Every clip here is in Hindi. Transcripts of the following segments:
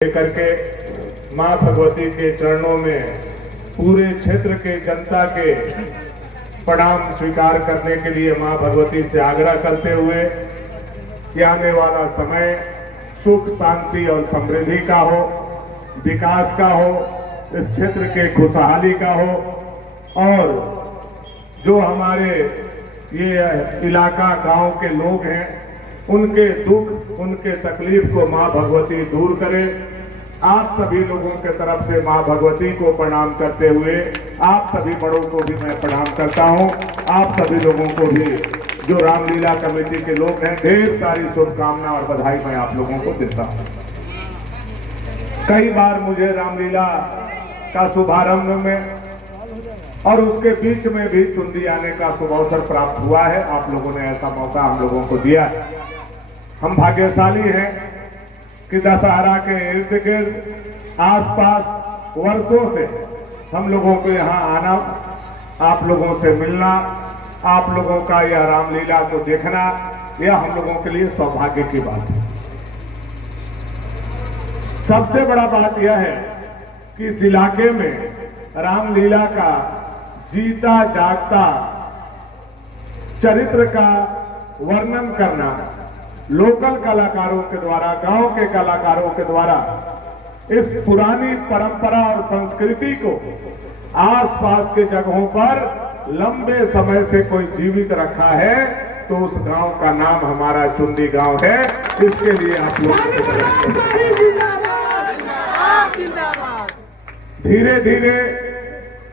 लेकर के मां भगवती के चरणों में पूरे क्षेत्र के जनता के प्रणाम स्वीकार करने के लिए मां भगवती से आग्रह करते हुए कि आने वाला समय सुख शांति और समृद्धि का हो, विकास का हो, इस क्षेत्र के खुशहाली का हो और जो हमारे ये इलाका गांव के लोग हैं उनके दुख, उनके तकलीफ को मां भगवती दूर करे। आप सभी लोगों के तरफ से मां भगवती को प्रणाम करते हुए आप सभी बड़ों को भी मैं प्रणाम करता हूं। आप सभी लोगों को भी जो रामलीला कमेटी के लोग हैं ढेर सारी शुभकामना और बधाई मैं आप लोगों को देता हूं। कई बार मुझे रामलीला का शुभारंभ में और उसके बीच में भी चुंदी आने का शुभ अवसर प्राप्त हुआ है। आप लोगों ने ऐसा मौका हम लोगों को दिया है। हम भाग्यशाली हैं कि दशहरा के इर्द गिर्द आसपास वर्षों से हम लोगों को यहाँ आना, आप लोगों से मिलना, आप लोगों का यह रामलीला को देखना, यह हम लोगों के लिए सौभाग्य की बात है। सबसे बड़ा बात यह है कि इस इलाके में रामलीला का जीता जागता चरित्र का वर्णन करना लोकल कलाकारों के द्वारा, गांव के कलाकारों के द्वारा इस पुरानी परंपरा और संस्कृति को आसपास के जगहों पर लंबे समय से कोई जीवित रखा है तो उस गांव का नाम हमारा चुंदी गांव है। इसके लिए आप लोग धीरे धीरे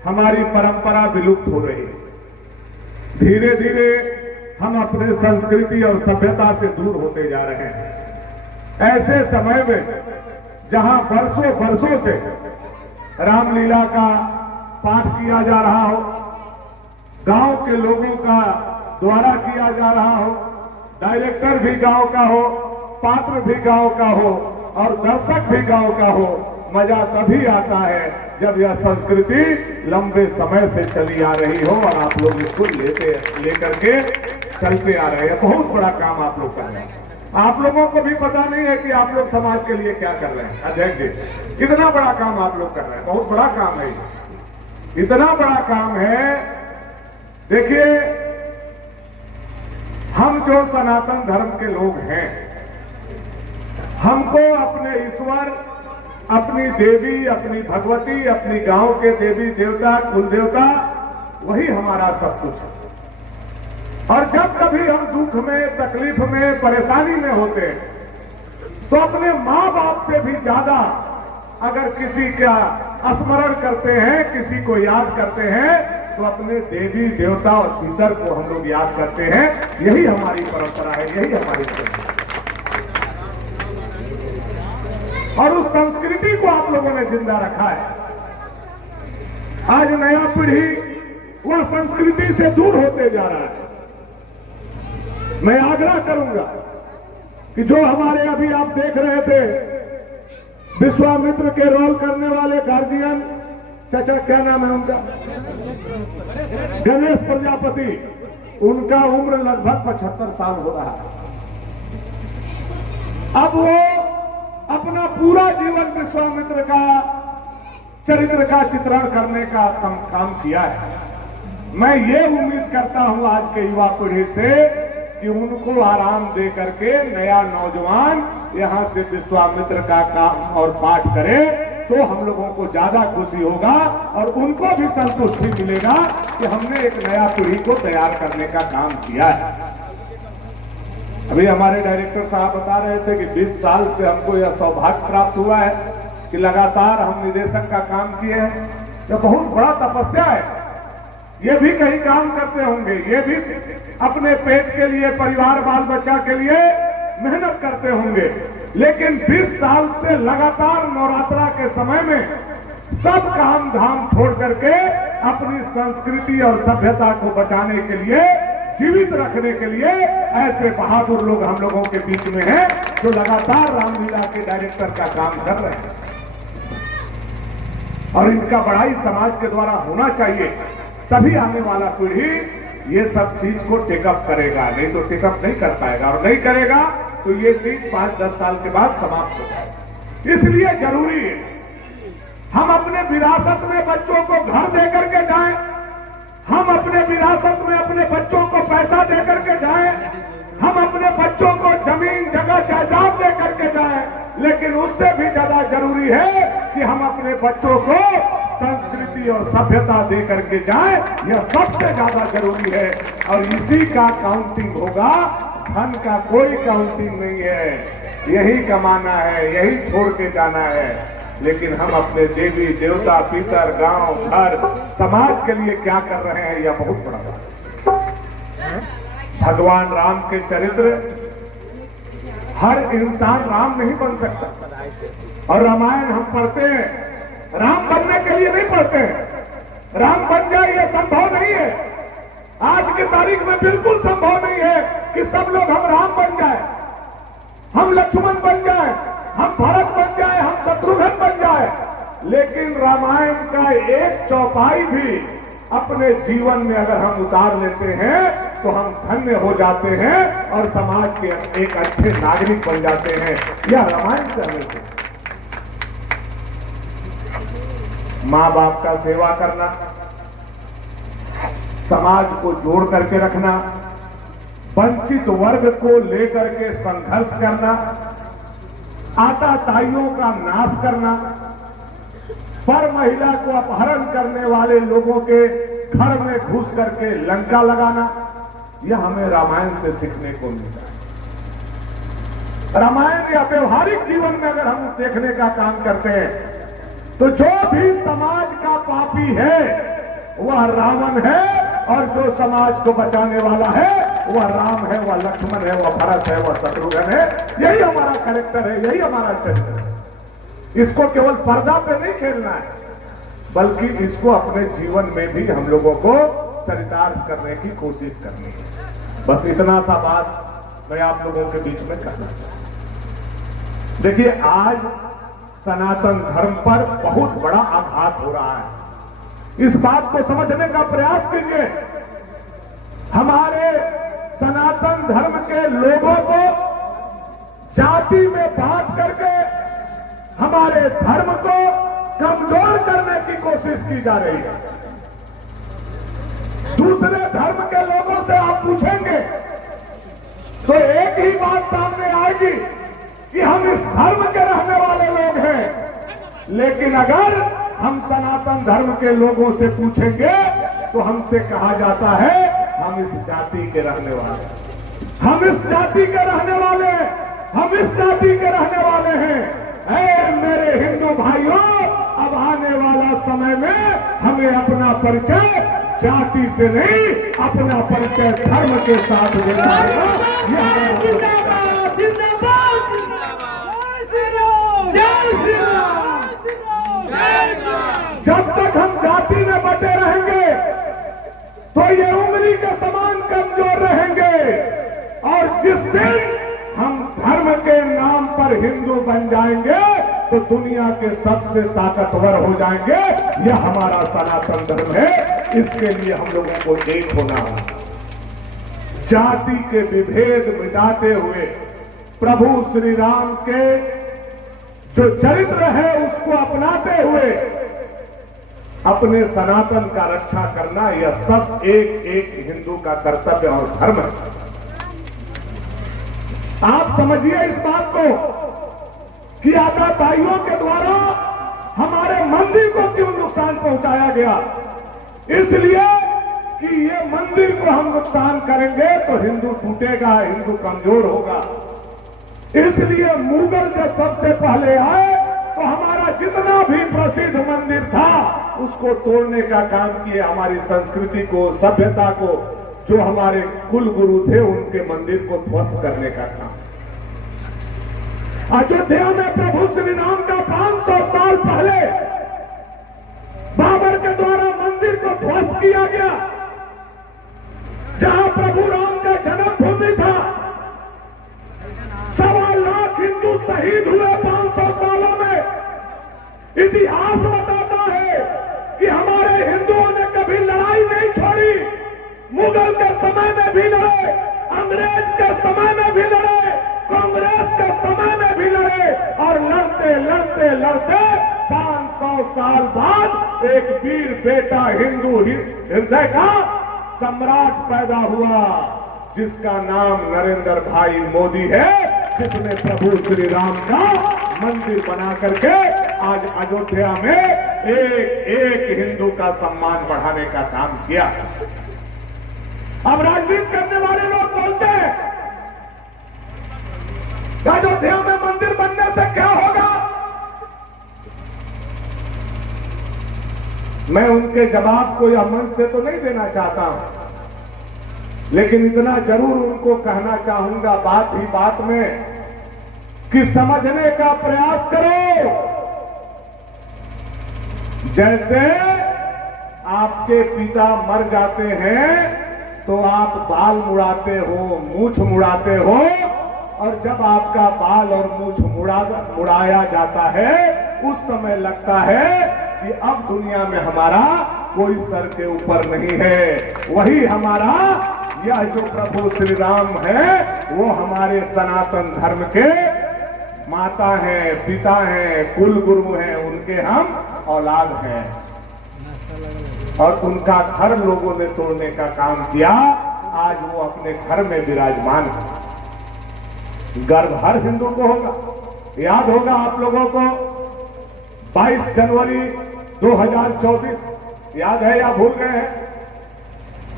हमारी परंपरा विलुप्त हो रही है। धीरे धीरे हम अपने संस्कृति और सभ्यता से दूर होते जा रहे हैं। ऐसे समय में जहां वर्षों वर्षों से रामलीला का पाठ किया जा रहा हो, गांव के लोगों का द्वारा किया जा रहा हो, डायरेक्टर भी गांव का हो, पात्र भी गांव का हो और दर्शक भी गांव का हो, मजा तभी आता है जब यह संस्कृति लंबे समय से चली आ रही हो और आप लोग इसको लेकर के चलते आ रहे हैं। बहुत बड़ा काम आप लोग कर रहे हैं। आप लोगों को भी पता नहीं है कि आप लोग समाज के लिए क्या कर रहे हैं। अध्यक्ष जी, कितना बड़ा काम आप लोग कर रहे हैं। बहुत बड़ा काम है, इतना बड़ा काम है। देखिए, हम जो सनातन धर्म के लोग हैं, हमको अपने ईश्वर, अपनी देवी, अपनी भगवती, अपनी गांव के देवी देवता, कुल देवता, वही हमारा सब कुछ है। और जब कभी हम दुख में, तकलीफ में, परेशानी में होते हैं तो अपने माँ बाप से भी ज्यादा अगर किसी का स्मरण करते हैं, किसी को याद करते हैं तो अपने देवी देवता और पितर को हम लोग याद करते हैं। यही हमारी परंपरा है, यही हमारी परंपरा है। और उस संस्कृति को आप लोगों ने जिंदा रखा है। आज नया पीढ़ी वह संस्कृति से दूर होते जा रहा है। मैं आग्रह करूंगा कि जो हमारे अभी आप देख रहे थे विश्वामित्र के रोल करने वाले गार्जियन, चाचा क्या नाम है उनका, गणेश प्रजापति, उनका उम्र लगभग 75 साल हो रहा है। अब वो अपना पूरा जीवन विश्वामित्र का चरित्र का चित्रण करने का काम किया है। मैं ये उम्मीद करता हूं आज के युवा पीढ़ी से कि उनको आराम दे करके नया नौजवान यहां से विश्वामित्र का काम और पाठ करे तो हम लोगों को ज्यादा खुशी होगा और उनको भी संतुष्टि मिलेगा कि हमने एक नया पीढ़ी को तैयार करने का काम किया है। अभी हमारे डायरेक्टर साहब बता रहे थे कि 20 साल से हमको यह सौभाग्य प्राप्त हुआ है कि लगातार हम निदेशक का काम किए हैं। यह बहुत बड़ा तपस्या है। ये भी कहीं काम करते होंगे, ये भी अपने पेट के लिए, परिवार बाल बच्चा के लिए मेहनत करते होंगे, लेकिन 20 साल से लगातार नवरात्रा के समय में सब काम धाम छोड़ करके अपनी संस्कृति और सभ्यता को बचाने के लिए, जीवित रखने के लिए ऐसे बहादुर लोग हम लोगों के बीच में हैं जो लगातार रामलीला के डायरेक्टर का काम कर रहे हैं। और इनका बड़ाई समाज के द्वारा होना चाहिए, तभी आने वाला पीढ़ी ये सब चीज को टेकअप करेगा, नहीं तो टेकअप नहीं कर पाएगा। और नहीं करेगा तो ये चीज 5-10 साल के बाद समाप्त हो जाएगी। इसलिए जरूरी है हम अपने विरासत में बच्चों को घर दे करके जाएं, हम अपने विरासत में अपने बच्चों को पैसा दे करके जाएं, हम अपने बच्चों को जमीन जगह जायदाद दे करके जाएं, लेकिन उससे भी ज्यादा जरूरी है कि हम अपने बच्चों को संस्कृति और सभ्यता दे करके जाएं। यह सबसे ज्यादा जरूरी है और इसी का काउंटिंग होगा। धन का कोई काउंटिंग नहीं है, यही कमाना है, यही छोड़ के जाना है। लेकिन हम अपने देवी देवता, पितर, गांव, घर, समाज के लिए क्या कर रहे हैं, यह बहुत बड़ा बात है। भगवान राम के चरित्र, हर इंसान राम नहीं बन सकता। और रामायण हम पढ़ते हैं, राम बनने के लिए नहीं पढ़ते हैं। राम बन जाए यह संभव नहीं है। आज की तारीख में बिल्कुल संभव नहीं है कि सब लोग हम राम बन जाए, हम लक्ष्मण बन जाए, हम भरत बन जाए, हम शत्रुघ्न बन जाए। लेकिन रामायण का एक चौपाई भी अपने जीवन में अगर हम उतार लेते हैं तो हम धन्य हो जाते हैं और समाज के एक अच्छे नागरिक बन जाते हैं। यह रामायण से हमें माँ बाप का सेवा करना, समाज को जोड़ करके रखना, वंचित वर्ग को लेकर के संघर्ष करना, आताताइयों का नाश करना, पर महिला को अपहरण करने वाले लोगों के घर में घुस करके लंका लगाना, यह हमें रामायण से सीखने को मिलता है। रामायण या व्यवहारिक जीवन में अगर हम देखने का काम करते हैं तो जो भी समाज का पापी है वह रावण है, और जो समाज को बचाने वाला है वह राम है, वह लक्ष्मण है, वह भरत है, वह शत्रुघ्न है। यही हमारा कैरेक्टर है, यही हमारा चरित्र है। इसको केवल पर्दा पे नहीं खेलना है, बल्कि इसको अपने जीवन में भी हम लोगों को चरितार्थ करने की कोशिश करनी है। बस इतना सा बात मैं आप लोगों के बीच में करना चाहता हूं। देखिए, आज सनातन धर्म पर बहुत बड़ा आघात हो रहा है। इस बात को समझने का प्रयास कीजिए। हमारे सनातन धर्म के लोगों को जाति में बांट करके हमारे धर्म को कमजोर करने की कोशिश की जा रही है। दूसरे धर्म के लोगों से आप पूछेंगे तो एक ही बात सामने आएगी कि हम इस धर्म के रहने वाले लोग हैं। लेकिन अगर हम सनातन धर्म के लोगों से पूछेंगे तो हमसे कहा जाता है हम इस जाति के रहने वाले, हम इस जाति के रहने वाले, हम इस जाति के रहने वाले हैं। मेरे हिंदू भाइयों, अब आने वाला समय में हमें अपना परिचय जाति से नहीं, अपना परिचय धर्म के साथ देना होगा। जब तक हम जाति में बटे रहेंगे तो ये उंगली के समान कमजोर रहेंगे, और जिस दिन हम धर्म के नाम पर हिंदू बन जाएंगे तो दुनिया के सबसे ताकतवर हो जाएंगे। यह हमारा सनातन धर्म है। इसके लिए हम लोगों को एक होना होगा। जाति के विभेद मिटाते हुए प्रभु श्री राम के जो चरित्र है उसको अपनाते हुए अपने सनातन का रक्षा करना, यह सब एक एक हिंदू का कर्तव्य और धर्म है। आप समझिए इस बात को कि आताताइयों के द्वारा हमारे मंदिर को क्यों नुकसान पहुंचाया गया। इसलिए कि ये मंदिर को हम नुकसान करेंगे तो हिंदू टूटेगा, हिंदू कमजोर होगा। इसलिए मुगल जब सबसे पहले आए तो हमारा जितना भी प्रसिद्ध मंदिर था उसको तोड़ने का काम किए। हमारी संस्कृति को, सभ्यता को, जो हमारे कुल गुरु थे उनके मंदिर को ध्वस्त करने का काम। अयोध्या में प्रभु श्री राम का 500 साल पहले बाबर के द्वारा मंदिर को ध्वस्त किया गया। जहां प्रभु राम का जन्मभूमि था, 1.25 लाख हिंदू शहीद हुए 500 सालों में। इतिहास बताता है कि हमारे हिंदुओं ने कभी लड़ाई नहीं छोड़ी। मुगल के समय में भी लड़े, अंग्रेज के समय में भी लड़े, कांग्रेस के समय में भी लड़े और लड़ते लड़ते लड़ते 500 साल बाद एक वीर बेटा हिंदू हृदय का सम्राट पैदा हुआ, जिसका नाम नरेंद्र भाई मोदी है, जिसने प्रभु श्री राम का मंदिर बना करके आज अयोध्या में एक एक हिंदू का सम्मान बढ़ाने का काम किया। अब राजनीति करने वाले लोग बोलते हैं अयोध्या में मंदिर बनने से क्या होगा। मैं उनके जवाब को या मन से तो नहीं देना चाहता हूं, लेकिन इतना जरूर उनको कहना चाहूंगा बात ही बात में कि समझने का प्रयास करो। जैसे आपके पिता मर जाते हैं तो आप बाल मुड़ाते हो, मूछ मुड़ाते हो, और जब आपका बाल और मूछ मुड़ाया जाता है उस समय लगता है कि अब दुनिया में हमारा कोई सर के ऊपर नहीं है। वही हमारा यह जो प्रभु श्री राम है वो हमारे सनातन धर्म के माता हैं, पिता हैं, कुल गुरु हैं, उनके हम औलाद हैं, और उनका घर लोगों ने तोड़ने का काम किया। आज वो अपने घर में विराजमान है। गर्व हर हिंदू को होगा। याद होगा आप लोगों को 22 जनवरी 2024 याद है या भूल गए हैं?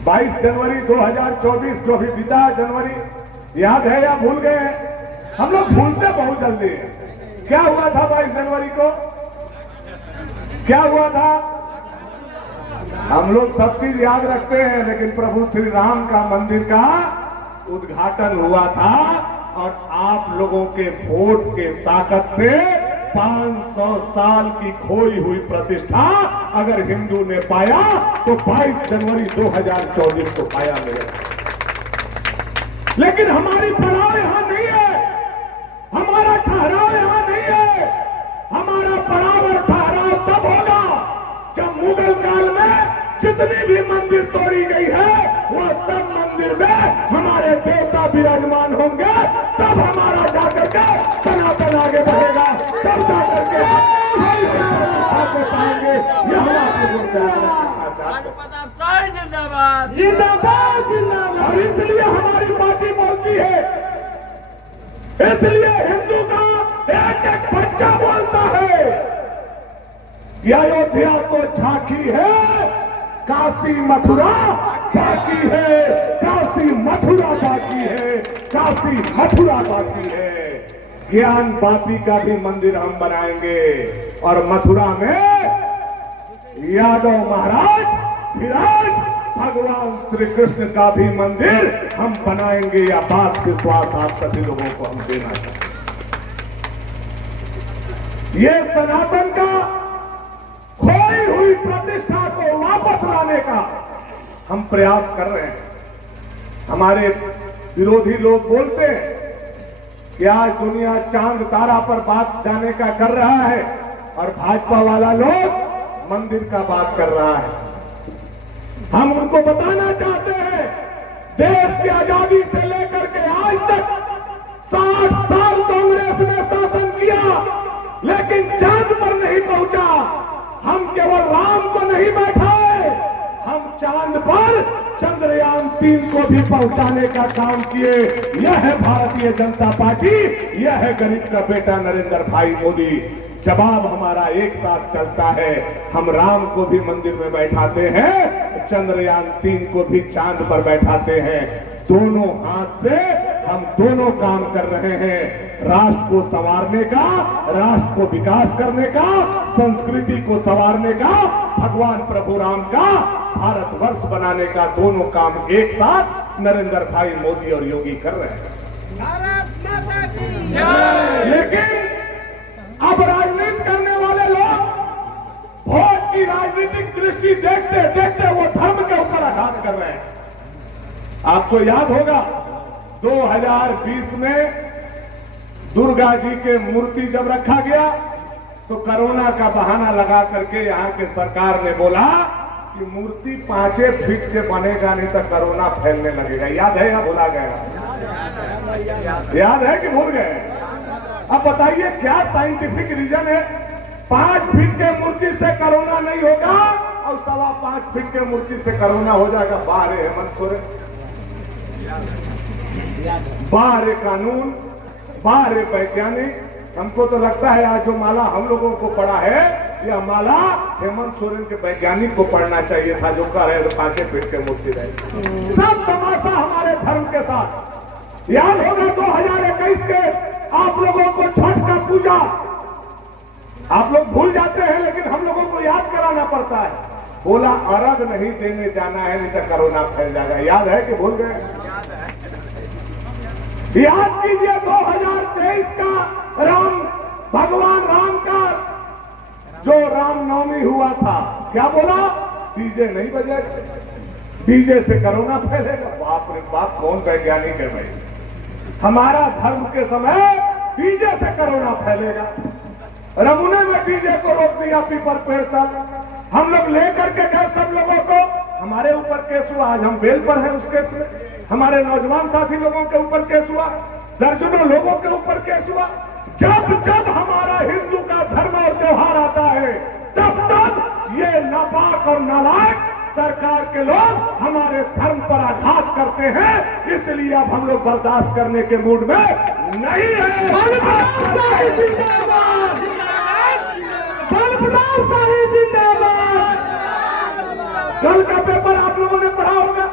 22 जनवरी 2024 जो भी बीता जनवरी याद है या भूल गए हैं? हम लोग भूलते बहुत जल्दी हैं। क्या हुआ था 22 जनवरी को? क्या हुआ था? हम लोग सब चीज याद रखते हैं, लेकिन प्रभु श्री राम का मंदिर का उद्घाटन हुआ था और आप लोगों के वोट के ताकत से 500 साल की खोई हुई प्रतिष्ठा अगर हिंदू ने पाया तो 22 जनवरी 2024 को पाया मेरे। लेकिन हमारी पड़ाव यहां नहीं है, हमारा ठहराव यहां नहीं है। हमारा पड़ाव और ठहराव तब होगा जब मुगल काल में जितनी भी मंदिर तोड़ी गई है वह सब मंदिर में हमारे देवता विराजमान होंगे, तब हमारा जाकर के सनातन आगे बढ़ेगा, तब जाकर के पाएंगे। यह हम जिंदाबाद जिंदाबाद जिंदाबाद। और इसलिए हमारी पार्टी बोलती है, इसलिए हिंदू का एक एक बच्चा बोलता है कि अयोध्या तो झांकी है, काशी मथुरा बाकी है, काशी मथुरा बाकी है, काशी मथुरा बाकी है। ज्ञान बापी का भी मंदिर हम बनाएंगे और मथुरा में यादव महाराज विराज भगवान श्री कृष्ण का भी मंदिर हम बनाएंगे। या बात विश्वास आप सभी लोगों को हम देना चाहते हैं। ये सनातन का खोई हुई प्रतिष्ठा को वापस लाने का हम प्रयास कर रहे हैं। हमारे विरोधी लोग बोलते हैं कि आज दुनिया चांद तारा पर बात जाने का कर रहा है और भाजपा वाला लोग मंदिर का बात कर रहा है। हम उनको बताना चाहते हैं, देश की आजादी से लेकर के आज तक 60 साल कांग्रेस ने शासन किया, लेकिन चांद पर नहीं पहुंचा। हम केवल राम को नहीं बैठाए, हम चांद पर चंद्रयान 3 को भी पहुंचाने का काम किए। यह है भारतीय जनता पार्टी, यह है गरीब का बेटा नरेंद्र भाई मोदी। जवाब हमारा एक साथ चलता है। हम राम को भी मंदिर में बैठाते हैं, चंद्रयान 3 को भी चांद पर बैठाते हैं। दोनों हाथ से हम दोनों काम कर रहे हैं, राष्ट्र को संवारने का, राष्ट्र को विकास करने का, संस्कृति को संवारने का, भगवान प्रभु राम का भारतवर्ष बनाने का। दोनों काम एक साथ नरेंद्र भाई मोदी और योगी कर रहे हैं। भारत माता की जय। लेकिन अब राजनीति करने वाले लोग वोट की राजनीतिक दृष्टि देखते देखते वो धर्म के ऊपर आघात कर रहे हैं। आपको याद होगा 2020 में दुर्गा जी के मूर्ति जब रखा गया तो कोरोना का बहाना लगा करके यहां के सरकार ने बोला कि मूर्ति 5 फीट के बनेगा नहीं तो कोरोना फैलने लगेगा। याद है या भुला गया? याद है कि भूल गए? अब बताइए क्या साइंटिफिक रीजन है? 5 फीट के मूर्ति से कोरोना नहीं होगा और 5.25 फीट के मूर्ति से कोरोना हो जाएगा। बाहर हेमंत सोरेन, बाहर कानून, बाहर वैज्ञानिक। हमको तो लगता है आज जो माला हम लोगों को पड़ा है, यह माला हेमंत सोरेन के वैज्ञानिक को पढ़ना चाहिए था, जो कह रहे थे 5 फीट के मूर्ति रहे। सब तमाशा हमारे धर्म के साथ। याद होगा 2021 के आप लोगों को छठ का पूजा, आप लोग भूल जाते हैं लेकिन हम लोगों को याद कराना पड़ता है। बोला अर्घ नहीं देने जाना है नहीं तो कोरोना फैल जाएगा। याद है कि भूल गए? याद कीजिए 2023 का भगवान राम का जो रामनवमी हुआ था, क्या बोला? डीजे नहीं बजेगा, डीजे से कोरोना फैलेगा। बाप रे बाप, कौन वैज्ञानिक है भाई? हमारा धर्म के समय डीजे से कोरोना फैलेगा। रमुने में डीजे को रोक दिया पीपर पेड़ तक। हम लोग लेकर के गए सब लोगों को, हमारे ऊपर केस हुआ। आज हम बेल पर हैं उस केस में। हमारे नौजवान साथी लोगों के ऊपर केस हुआ, दर्जनों लोगों के ऊपर केस हुआ। जब जब हमारा हिंदू का धर्म और त्योहार आता है, तब तब ये नापाक और नालायक सरकार के लोग हमारे धर्म पर आघात करते हैं। इसलिए अब हम लोग बर्दाश्त करने के मूड में नहीं है। कल का पेपर आप लोगों ने पढ़ा होगा,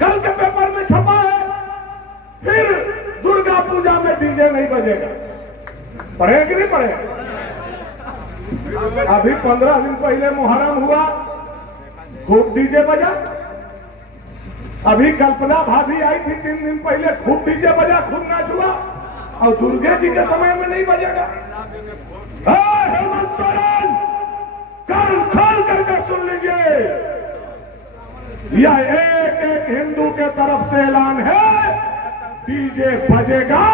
कल के पेपर में छपा है, फिर दुर्गा पूजा में डीजे नहीं बजेगा। पढ़े कि नहीं पढ़े? अभी 15 दिन पहले मुहर्रम हुआ, खूब डीजे बजा। अभी कल्पना भाभी आई थी 3 दिन पहले, खूब डीजे बजा, खूब नाच हुआ। और दुर्गा जी के समय में नहीं बजेगा। हेमंत सोरेन, कान खोल करके सुन लीजिए, यह एक हिंदू के तरफ से ऐलान है, डीजे बजेगा,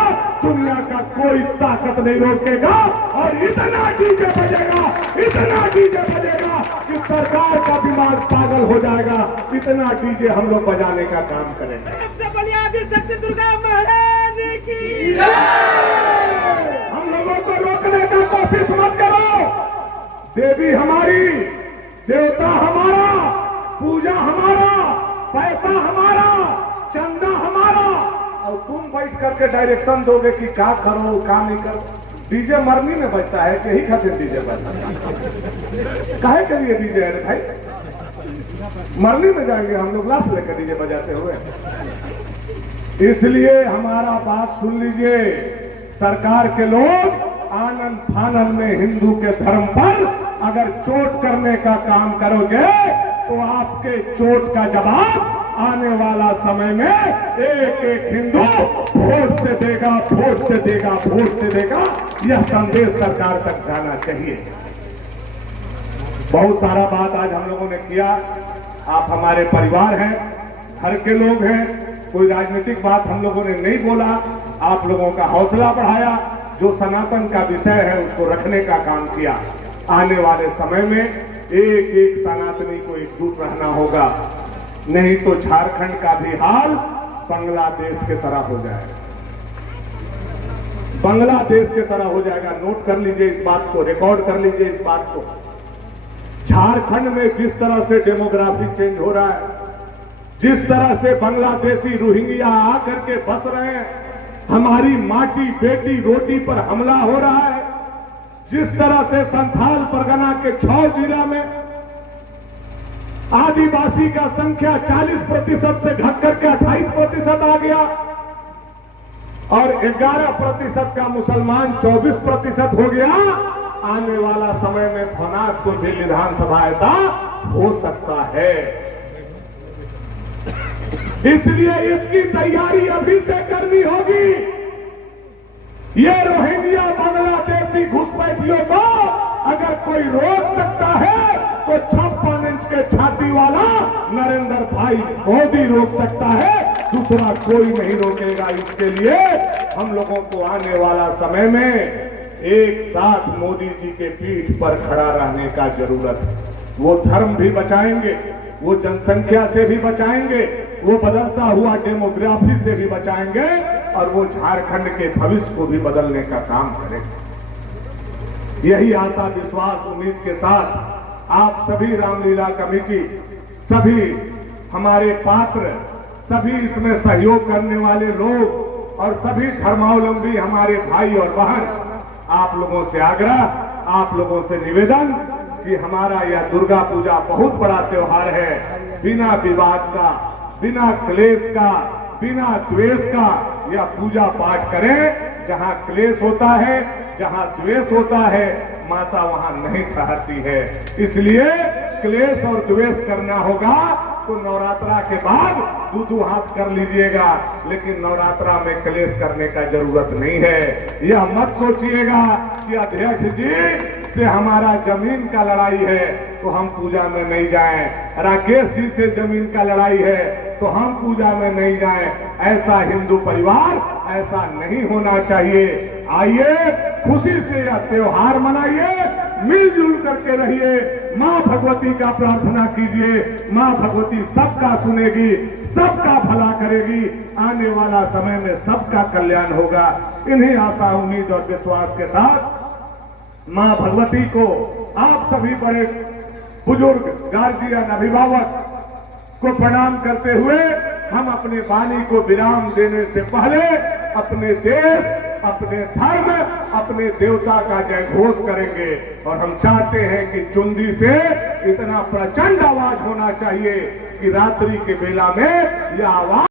दुनिया का कोई ताकत नहीं रोकेगा। और इतना डीजे बजेगा, इतना डीजे बजेगा कि सरकार का दिमाग पागल हो जाएगा। इतना डीजे हम लोग बजाने का काम करेंगे। सबसे बड़ी आदि शक्ति दुर्गा महारानी की। हम लोगों को रोकने का कोशिश मत करो। देवी हमारी, देवता हमारा, पूजा हमारा, पैसा हमारा, चंदा हमारा, और तुम बैठ करके डायरेक्शन दोगे कि क्या करो क्या नहीं करो। डीजे मरनी में बजता है, यही खातिर डीजे बजता है। काहे के लिए डीजे है भाई? मरनी में जाएंगे हम लोग लाश लेकर डीजे बजाते हुए। इसलिए हमारा बात सुन लीजिए, सरकार के लोग आनंद फानन में हिंदू के धर्म पर अगर चोट करने का काम करोगे तो आपके चोट का जवाब आने वाला समय में एक एक हिंदू वोट से देगा, वोट से देगा, वोट से देगा। यह संदेश सरकार तक जाना चाहिए। बहुत सारा बात आज हम लोगों ने किया। आप हमारे परिवार हैं, घर के लोग हैं, कोई राजनीतिक बात हम लोगों ने नहीं बोला। आप लोगों का हौसला बढ़ाया, जो सनातन का विषय है उसको रखने का काम किया। आने वाले समय में एक एक सनातनी को एकजुट रहना होगा, नहीं तो झारखंड का भी हाल बांग्लादेश की तरह हो जाएगा। बांग्लादेश की तरह हो जाएगा। नोट कर लीजिए इस बात को, रिकॉर्ड कर लीजिए इस बात को। झारखंड में जिस तरह से डेमोग्राफी चेंज हो रहा है, जिस तरह से बांग्लादेशी रोहिंग्या आकर के बस रहे हैं, हमारी माटी बेटी रोटी पर हमला हो रहा है, जिस तरह से संथाल परगना के 6 जिला में आदिवासी का संख्या 40% से घट करके 28% आ गया और 11% का मुसलमान 24% हो गया। आने वाला समय में भनाथपुर भी विधानसभा ऐसा हो सकता है। इसलिए इसकी तैयारी अभी से करनी होगी। ये रोहिंग्या बांग्लादेशी घुसपैठियों को अगर कोई रोक सकता है तो 56 इंच के छाती वाला नरेंद्र भाई मोदी रोक सकता है, दूसरा कोई नहीं रोकेगा। इसके लिए हम लोगों को आने वाला समय में एक साथ मोदी जी के पीठ पर खड़ा रहने का जरूरत है। वो धर्म भी बचाएंगे, वो जनसंख्या से भी बचाएंगे, वो बदलता हुआ डेमोग्राफी से भी बचाएंगे और वो झारखंड के भविष्य को भी बदलने का काम करेंगे। यही आशा विश्वास उम्मीद के साथ आप सभी रामलीला कमेटी, सभी हमारे पात्र, सभी इसमें सहयोग करने वाले लोग और सभी धर्मावलंबी हमारे भाई और बहन, आप लोगों से आग्रह, आप लोगों से निवेदन कि हमारा यह दुर्गा पूजा बहुत बड़ा त्योहार है। बिना विवाद का, बिना क्लेश का, बिना द्वेष का यह पूजा पाठ करें। जहां क्लेश होता है, जहां द्वेष होता है, माता वहां नहीं ठहरती है। इसलिए क्लेश और द्वेष करना होगा तो नवरात्रा के बाद दू हाथ कर लीजिएगा, लेकिन नवरात्रा में क्लेश करने का जरूरत नहीं है। यह मत सोचिएगा कि अध्यक्ष जी से हमारा जमीन का लड़ाई है तो हम पूजा में नहीं जाएं, राकेश जी से जमीन का लड़ाई है तो हम पूजा में नहीं जाएं। ऐसा हिंदू परिवार ऐसा नहीं होना चाहिए। आइए खुशी से यह त्योहार मनाइए, मिलजुल करके रहिए, माँ भगवती का प्रार्थना कीजिए। माँ भगवती सबका सुनेगी, सबका भला करेगी, आने वाला समय में सबका कल्याण होगा। इन्हीं आशा उम्मीद और विश्वास के साथ माँ भगवती को आप सभी बड़े बुजुर्ग, गार्जियन, अभिभावक को प्रणाम करते हुए हम अपने वाणी को विराम देने से पहले अपने देश, अपने धर्म, अपने देवता का जय घोष करेंगे। और हम चाहते हैं कि चुंदी से इतना प्रचंड आवाज होना चाहिए कि रात्रि के बेला में यह आवाज